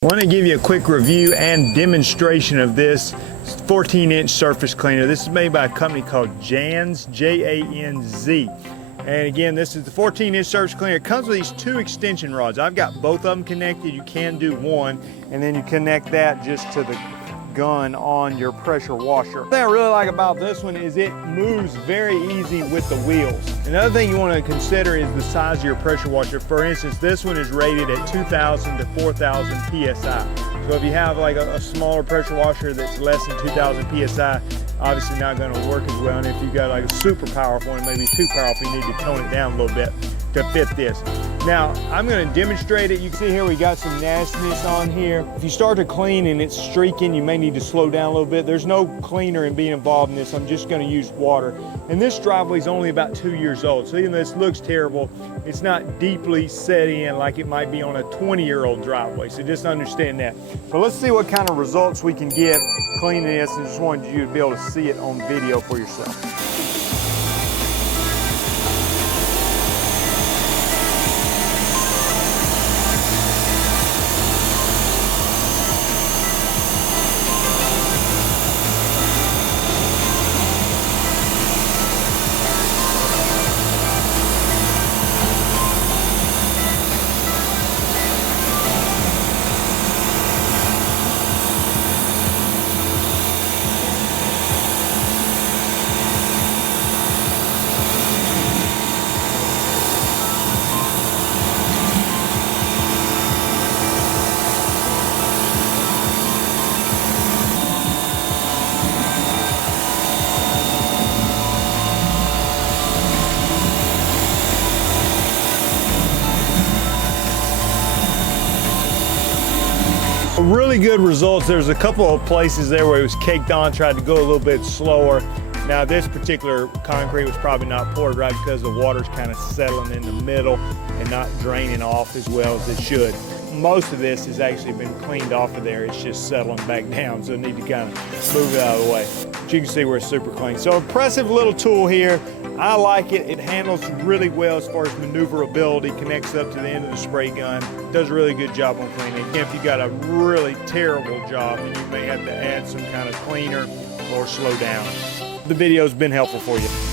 I want to give you a quick review and demonstration of this 14-inch surface cleaner. This is made by a company called JANZ, J-A-N-Z. And again, this is the 14-inch surface cleaner. It comes with these two extension rods. I've got both of them connected. You can do one, and then you connect that just to the gun on your pressure washer. The thing I really like about this one is it moves very easy with the wheels. Another thing you want to consider is the size of your pressure washer. For instance, this one is rated at 2,000 to 4,000 PSI. So if you have like a smaller pressure washer that's less than 2,000 PSI, obviously not going to work as well. And if you've got like a super powerful one, maybe too powerful, you need to tone it down a little bit to fit this. Now, I'm going to demonstrate it. You can see here we got some nastiness on here. If you start to clean and it's streaking, you may need to slow down a little bit. There's no cleaner in being involved in this. I'm just going to use water. And this driveway is only about 2 years old. So even though this looks terrible, it's not deeply set in like it might be on a 20-year-old driveway. So just understand that. So let's see what kind of results we can get cleaning this. I just wanted you to be able to see it on video for yourself. Really good results. There's a couple of places there where it was caked on, tried to go a little bit slower. Now this particular concrete was probably not poured right because the water's kind of settling in the middle and not draining off as well as it should. Most of this has actually been cleaned off of there. It's just settling back down, so I need to kind of move it out of the way. But you can see we're super clean. So impressive little tool here. I like it. It handles really well as far as maneuverability, connects up to the end of the spray gun, does a really good job on cleaning. Again, if you got a really terrible job, then you may have to add some kind of cleaner or slow down. The video's been helpful for you.